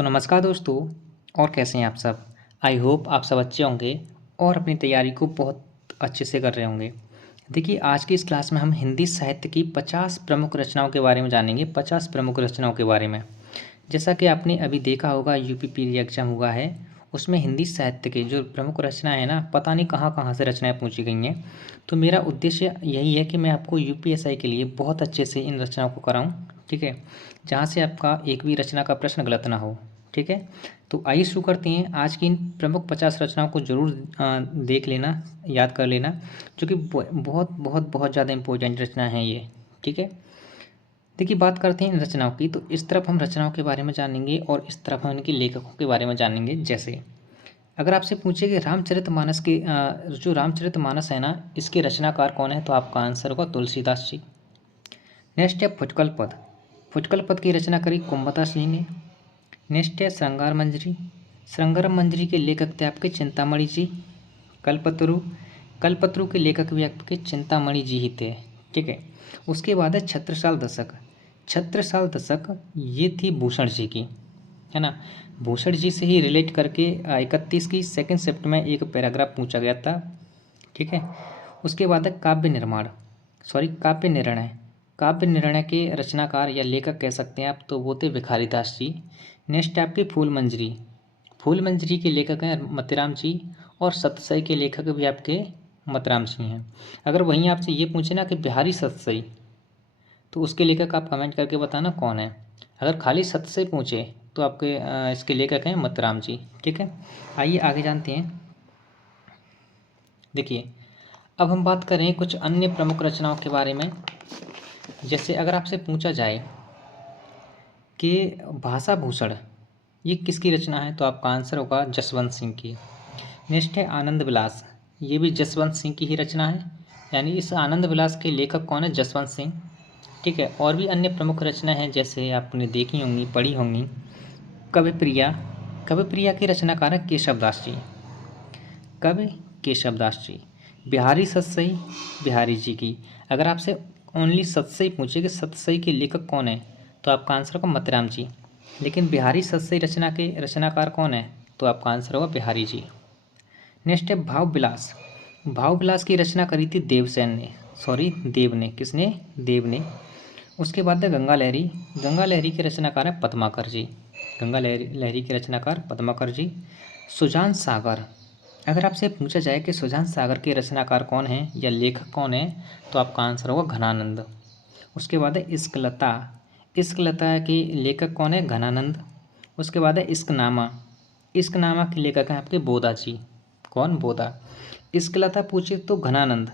तो नमस्कार दोस्तों। और कैसे हैं आप सब। आई होप आप सब अच्छे होंगे और अपनी तैयारी को बहुत अच्छे से कर रहे होंगे। देखिए, आज की इस क्लास में हम हिंदी साहित्य की 50 प्रमुख रचनाओं के बारे में जानेंगे। 50 प्रमुख रचनाओं के बारे में, जैसा कि आपने अभी देखा होगा, यूपीपीएससी एग्जाम हुआ है, उसमें हिंदी साहित्य के जो प्रमुख रचनाएं हैं ना, पता नहीं कहाँ कहाँ से रचनाएं पूछी गई हैं। तो मेरा उद्देश्य यही है कि मैं आपको यूपीएससी के लिए बहुत अच्छे से इन रचनाओं को कराऊं, ठीक है, जहाँ से आपका एक भी रचना का प्रश्न गलत ना हो। ठीक है, तो आइए शुरू करते हैं। आज की इन प्रमुख 50 रचनाओं को जरूर देख लेना, याद कर लेना, जो कि बहुत बहुत बहुत ज़्यादा इंपॉर्टेंट रचना है ये। ठीक है, देखिए बात करते हैं इन रचनाओं की। तो इस तरफ हम रचनाओं के बारे में जानेंगे और इस तरफ हम इनके लेखकों के बारे में जानेंगे। जैसे अगर आपसे पूछे कि रामचरितमानस के जो रामचरितमानस है ना, इसके रचनाकार कौन है, तो आपका आंसर होगा तुलसीदास जी। नेक्स्ट है फुटकल पद। फुटकल पद की रचना करी कुम्भदास जी ने। नेक्स्ट है श्रृंगार मंजरी। श्रृंगार मंजरी के लेखक थे आपके चिंतामणि जी। कल्पतरु। कल्पतरु के लेखक भी आपके चिंतामणि जी ही थे। ठीक है, उसके बाद है छत्रसाल दशक। छत्रसाल दशक ये थी भूषण जी की, है ना। भूषण जी से ही रिलेट करके 31 की सेकंड शिफ्ट में एक पैराग्राफ पूछा गया था। ठीक है, उसके बाद है काव्य निर्माण, सॉरी काव्य निर्णय। काव्य निर्णय के रचनाकार या लेखक कह सकते हैं आप, तो वो थे भिखारी दास जी। नेक्स्ट है आपकी फूल मंजरी। फूल मंजरी के लेखक हैं मतीराम जी, और सतसई के लेखक भी आपके मतीराम जी हैं। अगर वहीं आपसे ये पूछे ना कि बिहारी सतसई, तो उसके लेखक आप कमेंट करके बताना कौन है। अगर खाली सतसई पूछे तो आपके इसके लेखक हैं मतीराम जी। ठीक है, आइए आगे जानते हैं। देखिए, अब हम बात करें कुछ अन्य प्रमुख रचनाओं के बारे में। जैसे अगर आपसे पूछा जाए कि भाषा भूषण ये किसकी रचना है, तो आपका आंसर होगा जसवंत सिंह की। नेक्स्ट है आनंद विलास। ये भी जसवंत सिंह की ही रचना है, यानी इस आनंद विलास के लेखक कौन है, जसवंत सिंह। ठीक है, और भी अन्य प्रमुख रचना हैं, जैसे आपने देखी होंगी, पढ़ी होंगी। कवि प्रिया। कवि प्रिया के रचनाकार हैं केशवदास जी। कवि केशवदास जी। बिहारी सतसई बिहारी जी की। अगर आपसे ओनली सतसई पूछे कि सतसई के लेखक कौन है, तो आपका आंसर होगा मतीराम जी। लेकिन बिहारी सतसई रचना के रचनाकार कौन है, तो आपका आंसर होगा बिहारी जी। नेक्स्ट है भाव विलास। भाव विलास की रचना करी थी देवसेन ने, सॉरी देव ने। किसने, देव ने। उसके बाद है गंगा लहरी। गंगा लहरी के रचनाकार हैं पद्माकर जी। गंगा लहरी लहरी के रचनाकार पद्माकर जी। सुजान सागर। अगर आपसे पूछा जाए कि सुजान सागर के रचनाकार कौन है या लेखक कौन है, तो आपका आंसर होगा घनानंद। उसके बाद है इश्कलता। इश्कलता के लेखक कौन है, घनानंद। उसके बाद है इश्कनामा। इश्कनामा के लेखक हैं आपके बोधा जी। कौन, बोधा। इश्कलता पूछे तो घनानंद।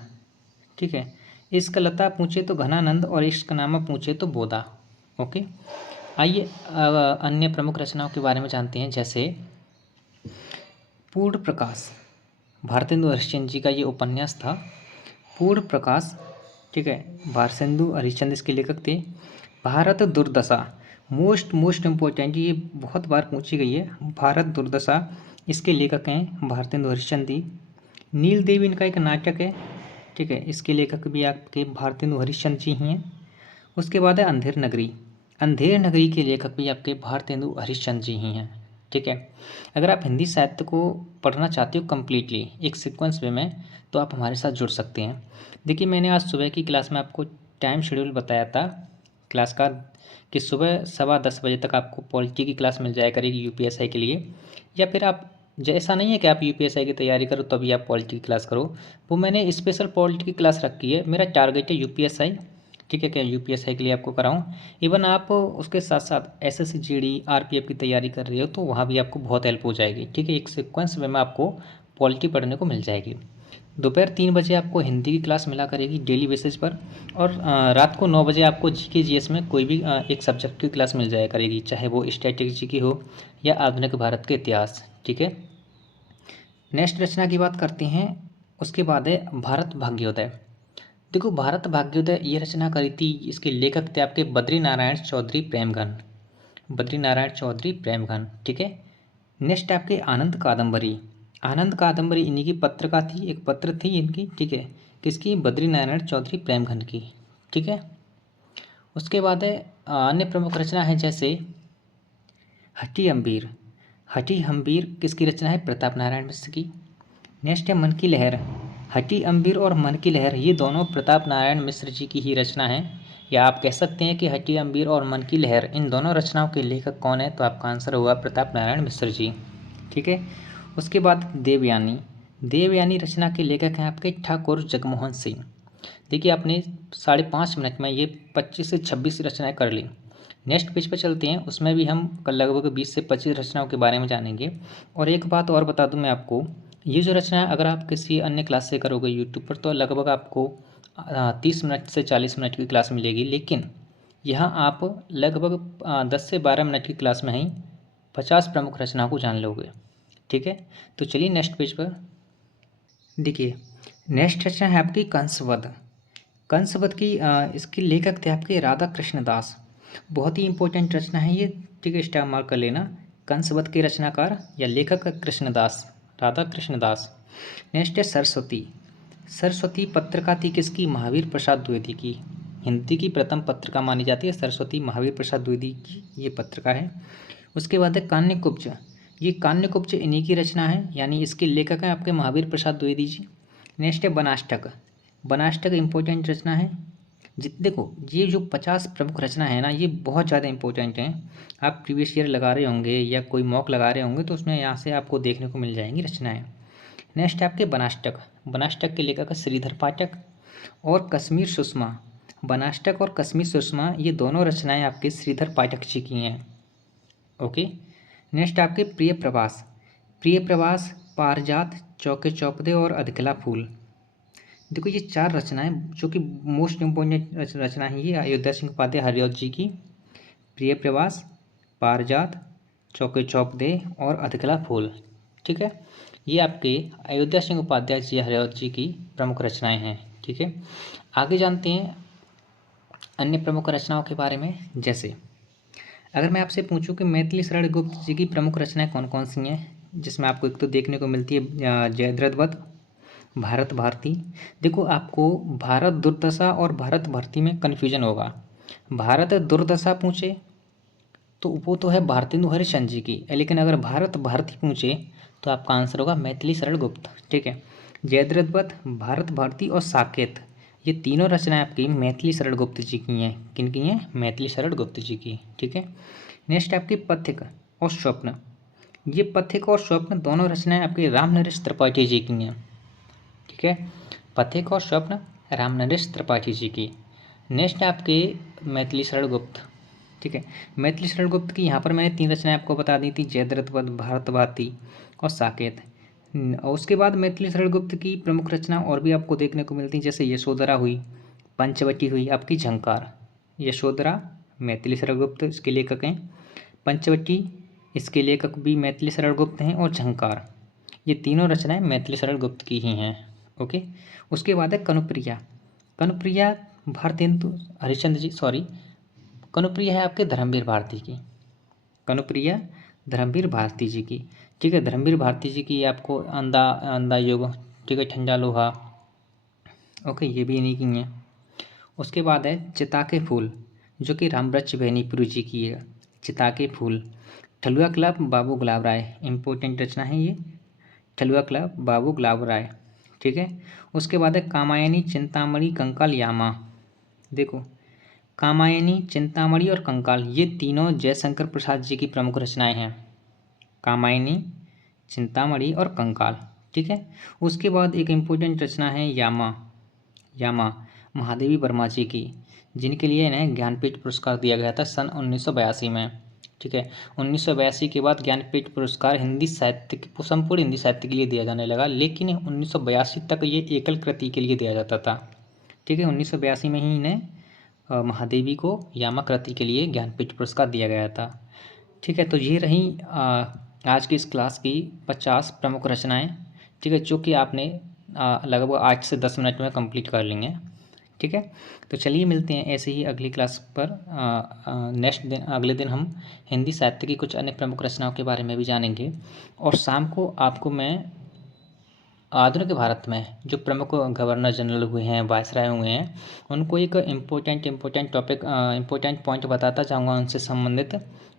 ठीक है, इश्कलता पूछे तो घनानंद और इश्कनामा पूछे तो बोधा। ओके, आइए अन्य प्रमुख रचनाओं के बारे में जानते हैं। जैसे पूर्ण प्रकाश। भारतेंदु हरिश्चंद्र जी का ये उपन्यास था, पूर्ण प्रकाश। ठीक है, भारतेंदु हरिश्चंद्र इसके लेखक थे। भारत दुर्दशा, मोस्ट इम्पोर्टेंट, ये बहुत बार पूछी गई है। भारत दुर्दशा, इसके लेखक हैं भारतेंदु हरिश्चंद्र जी। नील देवी इनका एक नाटक है। ठीक है, इसके लेखक भी आपके भारतेंदु हरिश्चंद्र जी ही हैं। उसके बाद है अंधेर नगरी। अंधेर नगरी के लेखक भी आपके भारतेंदु हरिश्चंद्र जी ही हैं। ठीक है, अगर आप हिंदी साहित्य को पढ़ना चाहते हो कम्प्लीटली एक सीक्वेंस वे में, तो आप हमारे साथ जुड़ सकते हैं। देखिए, मैंने आज सुबह की क्लास में आपको टाइम शेड्यूल बताया था क्लास का, कि सुबह 10:15 बजे तक आपको पॉलिटी की क्लास मिल जाया करेगी यूपीएससी के लिए। या फिर आप, जैसा नहीं है कि आप यूपीएससी की तैयारी करो तभी आप पॉलिटी की क्लास करो, वो मैंने स्पेशल पॉलिटी की क्लास रखी है। मेरा टारगेट है यूपीएससी। ठीक है, क्या यूपीएससी के लिए आपको कराऊं। इवन आप उसके साथ साथ एसएससी जीडी आरपीएफ की तैयारी कर रहे हो, तो वहाँ भी आपको बहुत हेल्प हो जाएगी। ठीक है, एक सीक्वेंस में आपको पॉलिटी पढ़ने को मिल जाएगी। दोपहर 3 बजे आपको हिंदी की क्लास मिला करेगी डेली बेसिस पर, और रात को 9 बजे आपको जीके जीएस में कोई भी एक सब्जेक्ट की क्लास मिल जाया करेगी, चाहे वो स्ट्रेटेजी की हो या आधुनिक भारत के इतिहास। ठीक है, नेक्स्ट रचना की बात करते हैं। उसके बाद है भारत भाग्योदय। देखो, भारत भाग्योदय ये रचना करी थी, इसके लेखक थे आपके बद्री नारायण चौधरी प्रेमघन। बद्री नारायण चौधरी प्रेमघन। ठीक है, नेक्स्ट आपके आनंद कादम्बरी। आनंद कादम्बरी इन्हीं की पत्रिका थी, एक पत्र थी इनकी। ठीक है, किसकी, बद्री नारायण चौधरी प्रेमघन की। ठीक है, उसके बाद है अन्य प्रमुख रचना है, जैसे हठी अम्बीर। हठी अम्बीर किसकी रचना है? प्रताप नारायण मिश्र की। नेक्स्ट है मन की लहर। हठी अम्बीर और मन की लहर ये दोनों प्रताप नारायण मिश्र जी की ही रचना है, या आप कह सकते हैं कि हठी अम्बीर और मन की लहर इन दोनों रचनाओं के लेखक कौन है? तो आपका आंसर होगा प्रताप नारायण मिश्र जी। ठीक है। उसके बाद देवयानी। देवयानी रचना के लेखक हैं आपके ठाकुर जगमोहन सिंह। देखिए आपने 5.5 मिनट में ये 25 से 26 रचनाएं कर ली। नेक्स्ट पेज पर चलते हैं, उसमें भी हम लगभग 20 से 25 रचनाओं के बारे में जानेंगे। और एक बात और बता दूं मैं आपको, ये जो रचना है अगर आप किसी अन्य क्लास से करोगे यूट्यूब पर तो लगभग आपको 30 मिनट से 40 मिनट की क्लास मिलेगी, लेकिन यहाँ आप लगभग 10 से 12 मिनट की क्लास में ही 50 प्रमुख रचनाओं को जान लोगे। ठीक है, तो चलिए नेक्स्ट पेज पर देखिए। नेक्स्ट रचना है आपकी कंसवध। कंसवध की इसके लेखक थे आपके राधा कृष्ण दास। बहुत ही इंपॉर्टेंट रचना है ये, ठीक है, स्टार मार्क कर लेना। कंसवध के रचनाकार या लेखक कृष्णदास, राधा कृष्णदास। नेक्स्ट है सरस्वती। सरस्वती पत्रिका थी किसकी? महावीर प्रसाद द्विवेदी की। हिंदी की प्रथम पत्रिका मानी जाती है सरस्वती, महावीर प्रसाद द्विवेदी की ये पत्रिका है। उसके बाद है कान्यकुब्ज। ये कान्यकुब्ज इन्हीं की रचना है, यानी इसके लेखक हैं आपके महावीर प्रसाद द्विवेदी जी। नेक्स्ट है बनाष्टक। बनाष्टक इम्पोर्टेंट रचना है। देखो ये जो 50 प्रमुख रचना है ना, ये बहुत ज़्यादा इंपॉर्टेंट हैं। आप प्रीवियस ईयर लगा रहे होंगे या कोई मॉक लगा रहे होंगे तो उसमें यहाँ से आपको देखने को मिल जाएंगी रचनाएं। नेक्स्ट है आपके बनाष्टक। बनाष्टक के लेखक श्रीधर पाठक और कश्मीर सुषमा। बनाष्टक और कश्मीर सुषमा ये दोनों रचनाएं आपके श्रीधर पाठक जी की हैं। ओके। नेक्स्ट आपके प्रिय प्रवास। प्रिय प्रवास, पारिजात, चौके चौपदे और अधकला फूल। देखो ये 4 रचनाएं जो कि मोस्ट इम्पोर्टेंट रचना है, ये अयोध्या सिंह उपाध्याय हरिऔध जी की। प्रिय प्रवास, पारिजात, चौके चौपदे और अधकला फूल। ठीक है, ये आपके अयोध्या सिंह उपाध्याय जी हरिऔध जी की प्रमुख रचनाएं हैं। ठीक है, आगे जानते हैं अन्य प्रमुख रचनाओं के बारे में। जैसे अगर मैं आपसे पूछूं कि मैथिली शरण गुप्त जी की प्रमुख रचनाएं कौन कौन सी हैं, जिसमें आपको एक तो देखने को मिलती है जयद्रथ वध, भारत भारती। देखो आपको भारत दुर्दशा और भारत भारती में कन्फ्यूजन होगा। भारत दुर्दशा पूछे तो वो तो है भारतेंदु हरिश्चंद्र जी की, लेकिन अगर भारत भारती पूछे तो आपका आंसर होगा मैथिली शरण गुप्त। ठीक है, जयद्रथ वध, भारत भारती और साकेत, ये तीनों रचनाएं आपकी मैथिली शरण गुप्त जी की हैं। किन की हैं? मैथिली शरण गुप्त जी की। ठीक है, नेक्स्ट आपकी पथिक और स्वप्न। ये पथिक और स्वप्न दोनों रचनाएं आपकी रामनरेश त्रिपाठी जी की हैं। ठीक है, पथिक और स्वप्न रामनरेश त्रिपाठी जी की। नेक्स्ट आपके मैथिली शरण गुप्त। ठीक है, मैथिली शरण गुप्त की यहाँ पर मैंने 3 रचनाएं आपको बता दी थी, जयद्रथ वध, भारत भारती और साकेत। और उसके बाद मैथिली शरण गुप्त की प्रमुख रचना और भी आपको देखने को मिलती हैं, जैसे यशोधरा हुई, पंचवटी हुई, आपकी झंकार। यशोधरा मैथिली शरण गुप्त इसके लेखक हैं, पंचवटी इसके लेखक भी मैथिली शरण गुप्त हैं, और झंकार ये तीनों रचनाएं मैथिली शरण गुप्त की ही हैं। ओके। उसके बाद है कनुप्रिया। कनुप्रिया भारतेंदु हरिश्चंद्र जी, सॉरी, कनुप्रिया है आपके धर्मवीर भारती की। कनुप्रिया धर्मवीर भारती जी की। ठीक है, धर्मवीर भारती जी की आपको अंधा अंधा युग, ठीक है, ठंडा लोहा, ओके, ये भी इन्हीं की हैं। उसके बाद है चिता के फूल, जो कि रामवृक्ष बेनीपुर जी की है। चिता के फूल। ठलुआ क्लब बाबू गुलाब राय, इंपॉर्टेंट रचना है ये, ठलुआ क्लब बाबू गुलाब राय। ठीक है, उसके बाद है कामायनी, चिंतामणि, कंकाल, यामा। देखो कामायनी, चिंतामणि और कंकाल ये तीनों जयशंकर प्रसाद जी की प्रमुख रचनाएं हैं। कामायनी, चिंतामणि और कंकाल। ठीक है, उसके बाद एक इम्पोर्टेंट रचना है यामा। यामा महादेवी वर्मा जी की, जिनके लिए इन्हें ज्ञानपीठ पुरस्कार दिया गया था सन 1982 में। ठीक है, 1982 के बाद ज्ञानपीठ पुरस्कार हिंदी साहित्य की, संपूर्ण हिंदी साहित्य के लिए दिया जाने लगा, लेकिन 1982 तक ये एकल कृति के लिए दिया जाता था। ठीक है, 1982 में ही इन्हें महादेवी को यामा कृति के लिए ज्ञानपीठ पुरस्कार दिया गया था। ठीक है, तो ये रही आज की इस क्लास की 50 प्रमुख रचनाएं। ठीक है, जो कि आपने लगभग 8 से 10 मिनट में कंप्लीट कर लेंगे। ठीक है, तो चलिए मिलते हैं ऐसे ही अगली क्लास पर। नेक्स्ट दिन, अगले दिन हम हिंदी साहित्य की कुछ अन्य प्रमुख रचनाओं के बारे में भी जानेंगे, और शाम को आपको मैं आधुनिक भारत में जो प्रमुख गवर्नर जनरल हुए हैं, वायसराय हुए हैं, उनको एक इम्पोर्टेंट टॉपिक, इम्पोर्टेंट पॉइंट बताता जाऊँगा उनसे संबंधित,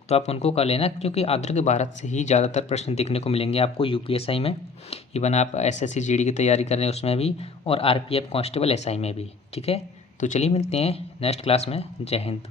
तो आप उनको कर लेना, क्योंकि आधुनिक भारत से ही ज़्यादातर प्रश्न देखने को मिलेंगे आपको यूपीएसआई में। इवन आप एसएससी जीडी की तैयारी कर रहे हैं उसमें भी, और आरपीएफ कांस्टेबल एसआई में भी। ठीक है, तो चलिए मिलते हैं नेक्स्ट क्लास में। जय हिंद।